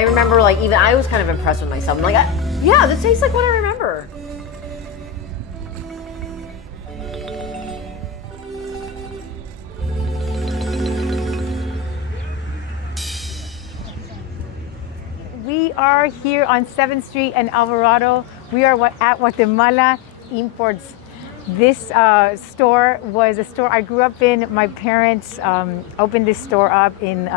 I remember like even I was kind of impressed with myself. I'm like, yeah, this tastes like what I remember. We are here on 7th Street and Alvarado. We are at Guatemala Imports. This store was a store I grew up in. My parents opened this store up in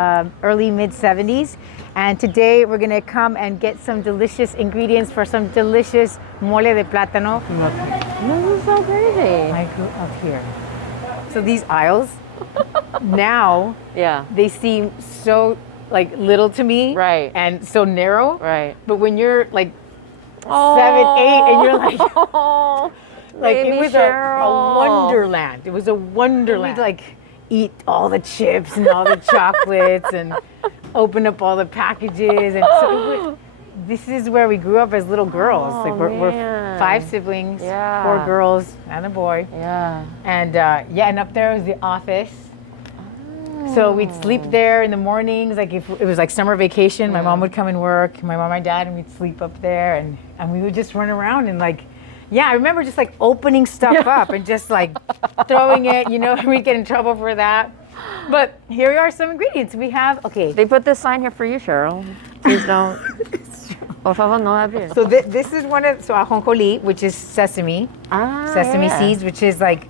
early mid-70s. And today we're gonna come and get some delicious ingredients for some delicious mole de plátano. This is so crazy. I grew up here. So these aisles, now Yeah. they seem so like little to me. Right. And so narrow. Right. But when you're like 7, 8 and you're like, oh, like it baby was a Cheryl. wonderland. It was a wonderland. We'd like eat all the chips and all the chocolates and open up all the packages. And so this is where we grew up as little girls. Oh, like we're man. 5 siblings, Yeah. 4 girls and a boy. Yeah. And and up there was the office. So we'd sleep there in the mornings. Like if it was like summer vacation, my mom would come and work, my mom and dad, and we'd sleep up there and we would just run around and like, yeah, I remember just like opening stuff up and just like throwing it, you know, we'd get in trouble for that. But here are some ingredients. We have, okay. They put this sign here for you, Cheryl. Please don't. Por favor, no abrir. So this is one of, so ajonjolí, which is sesame. Sesame yeah. seeds, which is like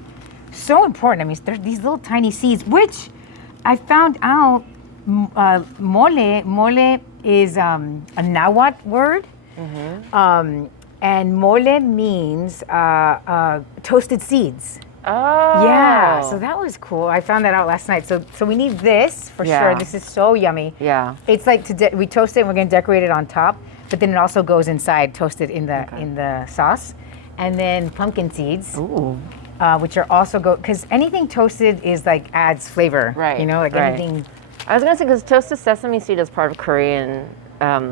so important. I mean, there's these little tiny seeds, which I found out mole is a Nahuatl word. And mole means toasted seeds. Oh. Yeah, so that was cool. I found that out last night. So we need this for Yeah. sure. This is so yummy. Yeah. It's like we toast it and we're gonna decorate it on top, but then it also goes inside, toasted in the sauce. And then pumpkin seeds. Ooh. Which are also because anything toasted is like adds flavor. Right, You know, like right. anything. I was gonna say because toasted sesame seed is part of Korean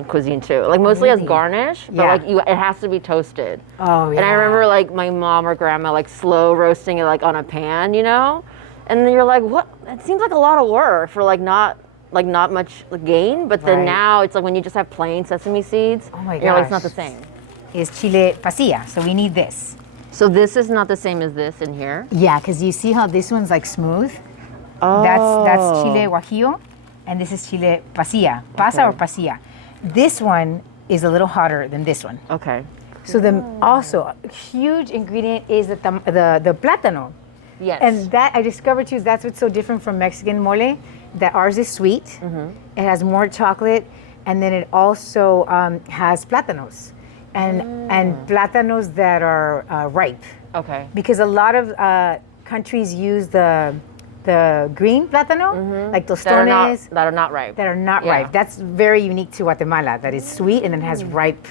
cuisine too. Like mostly as Really? garnish, but Yeah. like it has to be toasted. Oh yeah. And I remember like my mom or grandma like slow roasting it like on a pan, you know? And then you're like, what? It seems like a lot of work for like not much gain. But then Right. now it's like when you just have plain sesame seeds, Oh my you're like, it's not gosh. the same. Is chile pasilla. So we need this. So this is not the same as this in here. Yeah, because you see how this one's like smooth. Oh. That's chile guajillo, and this is chile pasilla. Pasa or pasilla. This one is a little hotter than this one. Okay. So also a huge ingredient is the plátano. Yes. And that I discovered too, that's what's so different from Mexican mole, that ours is sweet, it has more chocolate, and then it also has plátanos, and plátanos that are ripe. Okay. Because a lot of countries use the green plátano, like tostones, That are not ripe. that are not Yeah. ripe. That's very unique to Guatemala, that is sweet and then has ripe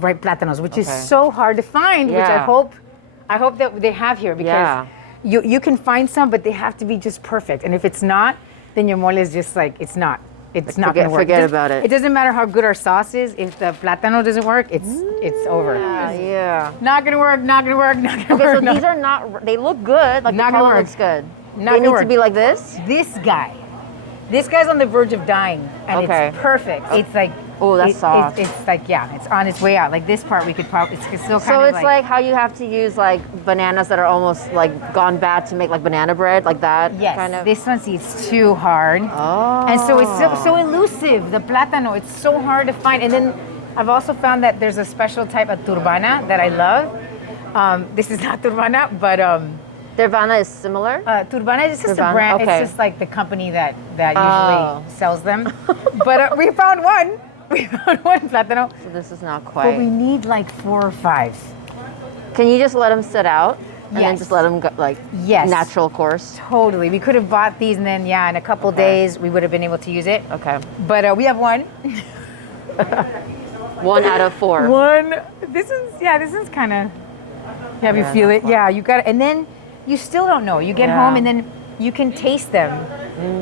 plátanos, which is Okay. so hard to find, which I Yeah. hope that they have here, because Yeah. you can find some, but they have to be just perfect. And if it's not, then your mole is just like, it's not forget- gonna work. forget about it. It doesn't matter how good our sauce is, if the plátano doesn't work, it's over. Yeah. Not gonna work, not gonna work, not gonna Okay, work. so not- these are not. They look good. Like Not the gonna color work. looks good. Not They gonna need work. to be like this. This guy's on the verge of dying, and Okay. it's perfect. It's like, Oh, that's soft. It's like, yeah, it's on its way out. Like this part, we could probably, it's still kind So of it's like how you have to use like bananas that are almost like gone bad to make like banana bread, like that. yes, Kind of. this one, see, it's too hard. Oh. And so it's so elusive, the plátano, it's so hard to find. And then I've also found that there's a special type of turbana that I love. This is not turbana, but Dervana is similar. turbana is just a Turbana, brand. okay. It's just like the company that Oh. usually sells them. But we found one. We found one plátano. So this is not But quite. we need like 4 or 5. Can you just let them sit out and then Yes. just let them go like Yes. natural course? Totally. We could have bought these and then, in a couple days, we would have been able to use it. Okay. But we have one. 1 out of 4. One. This is kind of, have you feel it? Yeah, you got it. And then you still don't know. You get Yeah. home and then you can taste them.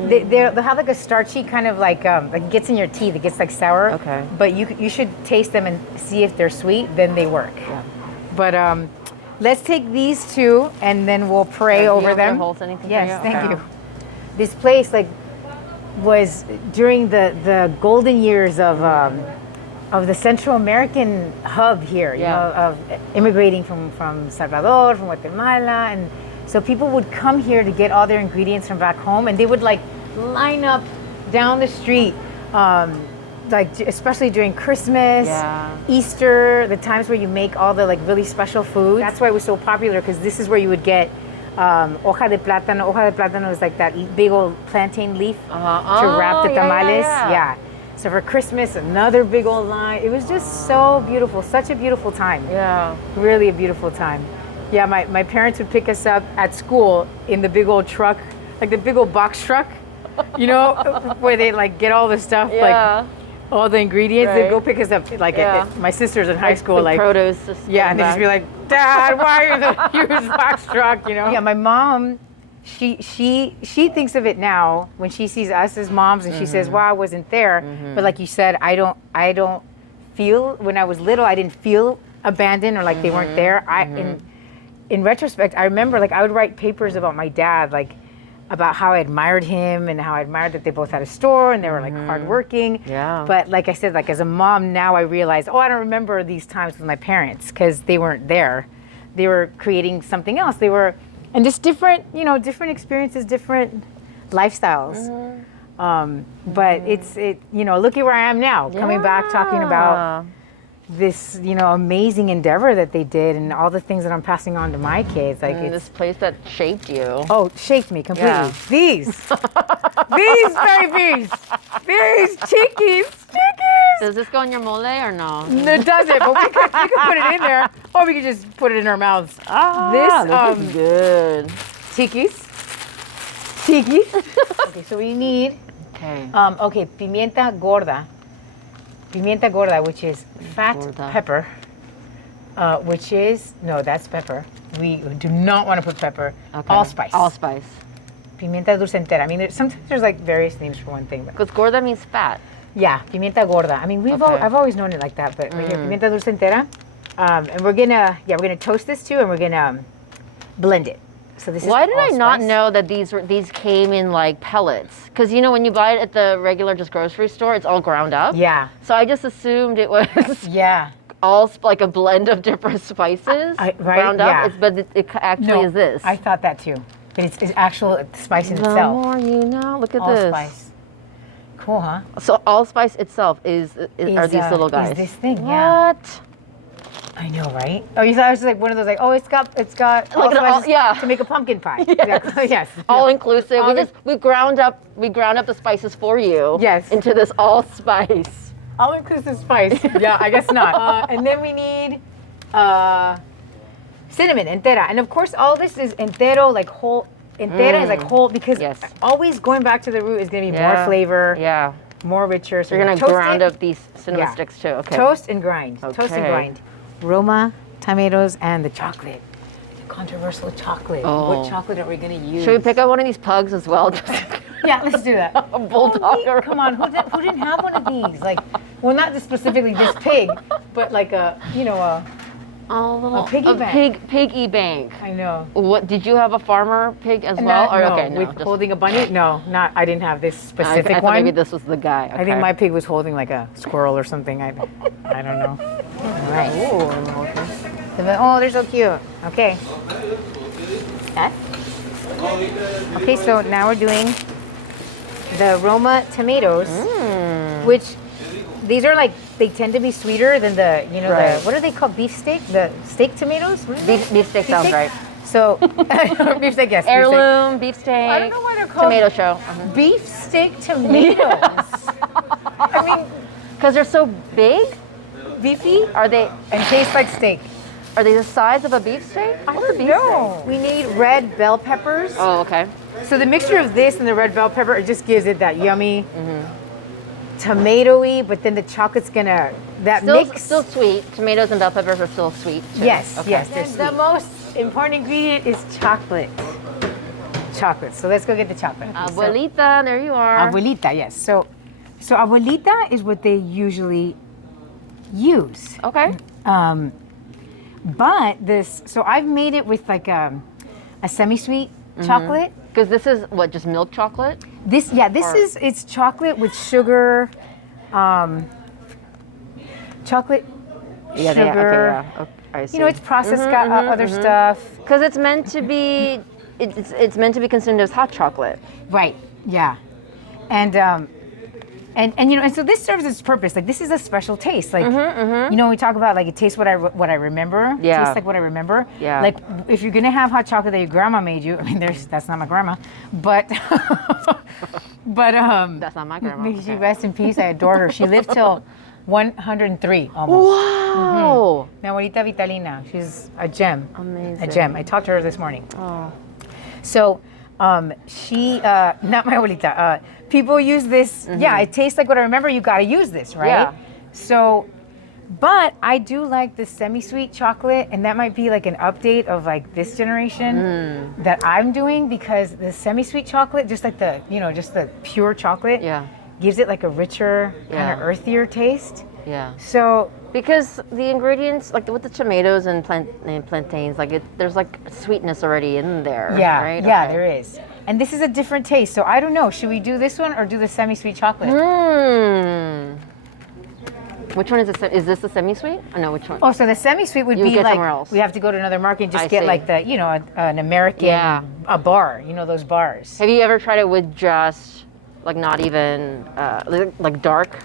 They'll have like a starchy kind of like it gets in your teeth. It gets like sour. Okay. But you should taste them and see if they're sweet. Then they work. Yeah. But let's take these 2 and then we'll pray Do you over want me to them. hold anything for Yes, you? thank Okay. you. This place, like, was during the golden years of the Central American hub here, you know, of immigrating from Salvador, from Guatemala, and so people would come here to get all their ingredients from back home, and they would like line up down the street, like especially during Christmas, Easter, the times where you make all the like really special foods. That's why it was so popular, because this is where you would get hoja de plátano. Hoja de plátano is like that big old plantain leaf to wrap the tamales. Yeah. So for Christmas, another big old line. It was just so beautiful, such a beautiful time. Yeah. Really a beautiful time. Yeah, my parents would pick us up at school in the big old truck, like the big old box truck, you know, where they like get all the stuff, like all the ingredients. They'd go pick us up, like my sisters in high school, like produce. and they'd just be like, Dad, why are you the huge box truck, you know? Yeah, my mom, she thinks of it now when she sees us as moms, and she says, "Wow, I wasn't there." But like you said, I don't feel, when I was little, I didn't feel abandoned or like they weren't there. In retrospect, I remember like I would write papers about my dad, like about how I admired him and how I admired that they both had a store and they were like hardworking. Yeah. But like I said, like as a mom now, I realize, I don't remember these times with my parents because they weren't there. They were creating something else. They were. And just different, you know, different experiences, different lifestyles. But you know, look at where I am now, coming back, talking about this, you know, amazing endeavor that they did and all the things that I'm passing on to my kids. Like it's this place that shaped you. Oh, shaped me completely. Yeah. These babies, these chiquis. Does this go in your mole or no? No, it doesn't, but we could put it in there, or we could just put it in our mouths. This is good. Chiquis. Okay, so we need pimienta gorda. Pimienta gorda, which is fat pepper, which is, no, that's pepper. We do not want to put pepper. Okay. Allspice. Allspice. Pimienta dulce entera. I mean, sometimes there's like various names for one thing. Because gorda means fat. Yeah, pimienta gorda. I mean, I've always known it like that, but right here, pimienta dulce entera. And we're gonna toast this too, and we're gonna blend it. So this is Why did I not know that these came in like pellets? Because you know when you buy it at the regular just grocery store, it's all ground up. Yeah. So I just assumed it was all like a blend of different spices ground up. But it actually is this. I thought that too, but it's actual spice in itself. The more you know. Look at this. Allspice. Cool, huh? So allspice itself are these little guys? Is this thing? What? I know, right? Oh, you thought I was just like one of those, like, it's got like to make a pumpkin pie. Yes. Exactly. Yes. All inclusive. We ground up the spices for you. Yes. Into this allspice. All inclusive spice. Yeah, I guess not. And then we need cinnamon entera, and of course all this is entero, like whole. Entera is like whole because always going back to the root is going to be more flavor. Yeah. More richer. So you're going to ground up these cinnamon sticks too. Okay. Toast and grind. Okay. Toast and grind. Roma, tomatoes, and the chocolate. The controversial chocolate. Oh. What chocolate are we going to use? Should we pick up one of these pugs as well? Yeah, let's do that. A bulldog. Come on, who didn't have one of these? Like, well, not just specifically this pig, but like a piggy bank. Piggy bank. I know. What did you have a farmer pig as well? With holding a bunny? No, not. I didn't have this specific I one. Maybe this was the guy. Okay. I think my pig was holding like a squirrel or something. I don't know. All right. Oh, they're so cute. Okay. Okay, so now we're doing the Roma tomatoes, which these are like, they tend to be sweeter than the what are they called? Beef steak? The steak tomatoes? Beef steak sounds right. So, beef steak, yes. Heirloom, beef steak. I don't know why they're called tomato show. Beef steak tomatoes. I mean, because they're so big, beefy. Are they? And taste like steak. Are they the size of a beef steak? I don't know. We need red bell peppers. Oh, okay. So the mixture of this and the red bell pepper, it just gives it that yummy, tomatoey, but then the chocolate's gonna, Still sweet. Tomatoes and bell peppers are still sweet. Sure. Yes, okay. Yes, they're sweet. The most important ingredient is chocolate. Chocolate. So let's go get the chocolate. Abuelita, there you are. Abuelita, yes. So abuelita is what they usually use. Okay. But so I've made it with like a semi-sweet chocolate. Because this is what, just milk chocolate? This it's chocolate with sugar, chocolate sugar. Okay, I see. You know, it's processed other stuff. Because it's meant to be, it's meant to be consumed as hot chocolate. Right. Yeah. And you know, and so this serves its purpose. Like this is a special taste. Like you know, we talk about like it tastes what I remember. Yeah. It tastes like what I remember. Yeah. Like if you're gonna have hot chocolate that your grandma made you, I mean, that's not my grandma, but That's not my grandma. may she rest in peace. I adore her. She lived till 103 almost. Wow. Mi abuelita Vitalina. She's a gem. Amazing. A gem. I talked to her this morning. Oh. So, she, not my abuelita, people use this. Yeah, it tastes like what I remember. You got to use this, right? Yeah. So, but I do like the semi-sweet chocolate, and that might be like an update of like this generation that I'm doing, because the semi-sweet chocolate, just like the, you know, just the pure chocolate, gives it like a richer, kind of earthier taste. Yeah. So, because the ingredients, like with the tomatoes and plantains, like there's like sweetness already in there. yeah, right? yeah, Okay. there is. And this is a different taste. So I don't know. Should we do this one or do the semi-sweet chocolate? Which one is this? Is this the semi-sweet? Oh, no, which one? Oh, so the semi-sweet would You be get like somewhere else. we have to go to another market and just I get see. like the, you know, an American a bar. You know those bars. Have you ever tried it with just like not even like dark?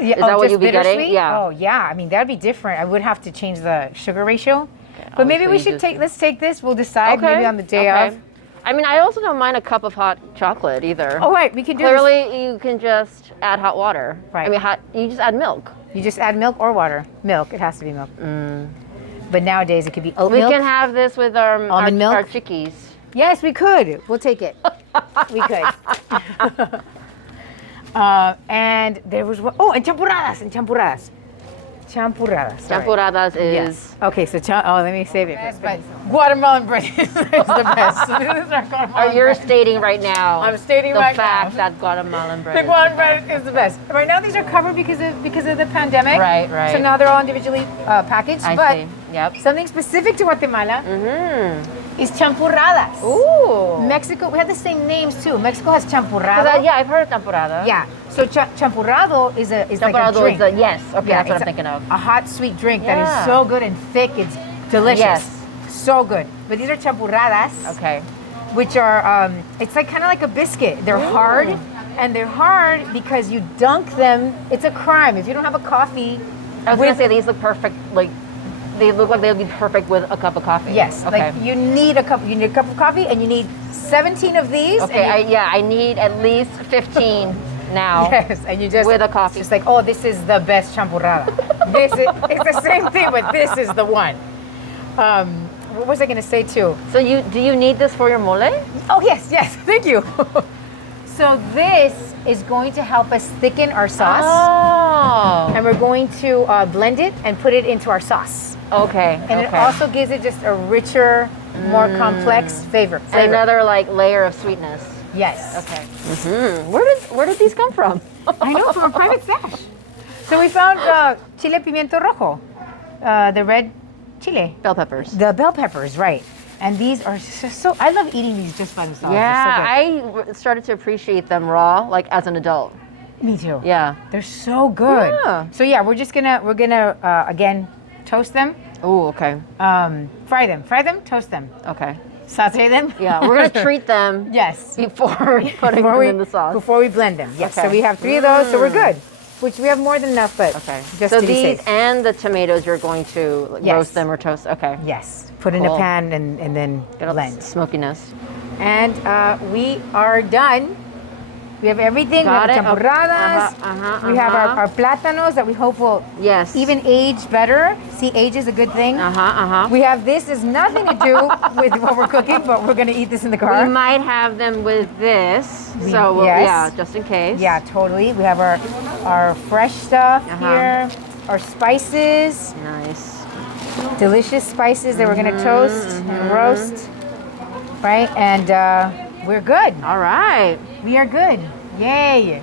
Yeah, Is that what just you'll be getting? bittersweet? Yeah. Oh, yeah. I mean, that'd be different. I would have to change the sugar ratio. Okay, But maybe so we you should just- let's take this. We'll decide maybe on the day of. I mean, I also don't mind a cup of hot chocolate either. Oh, right. We can do Clearly, you can just add hot water. Right. I mean, you just add milk. this. You just add milk or water. Milk. It has to be milk. But nowadays it could be oat We milk. can have this with our milk? our chickies. Yes, we could. We'll take it. We could. And there was what? Oh, and champurradas. Champurradas. sorry. Champuradas is. Yes. Okay, so let me save it. But Guatemalan bread is the best. So this is our Guatemalan You're bread. stating right now. I'm stating the right fact now. that Guatemalan bread. The is Guatemalan bread is the best. Right now, these are covered because of the pandemic. Right, right. So now they're all individually packaged. I but see. Yep. something specific to Guatemala is champurradas. Ooh. Mexico, we have the same names too. Mexico has champurrado. Yeah, I've heard of champurrada. Yeah. So champurrado is like a Champurrado drink. is yes. Okay, Yeah, that's what it's I'm thinking of. A hot sweet drink that Yeah. is so good and thick. It's delicious. Yes. So good. But these are champurradas. Okay. Which are it's like kind of like a biscuit. They're hard, and they're hard because you dunk them. It's a crime if you don't have a coffee. I was gonna say these look perfect. Like they look like they would be perfect with a cup of coffee. Yes, Okay. like you need a cup. You need a cup of coffee, and you need 17 of these. Okay. and I need at least 15 now. Yes, and you just With a coffee. It's just like, oh, this is the best champurrada. It's the same thing, but this is the one. What was I gonna say too? So do you need this for your mole? Oh yes, thank you. So this is going to help us thicken our sauce, Oh. and we're going to blend it and put it into our sauce. Okay. And it also gives it just a richer, more complex flavor. another like layer of sweetness. Yes. Okay. Where did these come from? I know, from a private stash. So we found chile pimiento rojo, the red chile. Bell peppers. The bell peppers, right. And these are so I love eating these just by themselves. Yeah, They're so I started to appreciate them raw, like as an adult. good. Me too. Yeah. They're so good. Yeah. So yeah, we're gonna again toast them, Oh, okay. fry them, toast them, Okay. saute them. Yeah, we're gonna treat them Yes. before putting them in the sauce. Before we blend them. Yes. Okay. So we have 3 of those, so we're good. Which we have more than enough, but Okay. just so to be these safe. and the tomatoes, you're going to like, Yes. roast them or toast. Okay. Yes. Put in a Cool. pan and then Get all the blend. smokiness. And we are done. We have everything. Got we have it. the champurradas. We have our plátanos that we hope will Yes. even age better. See, age is a good thing. We have this has nothing to do with what we're cooking, but we're gonna eat this in the car. We might have them with this. So we'll, yes. yeah, just in case. Yeah, totally. We have our fresh stuff here, our spices, Nice. delicious spices that we're gonna toast and roast, right? And we're good. All right. We are good. Yay.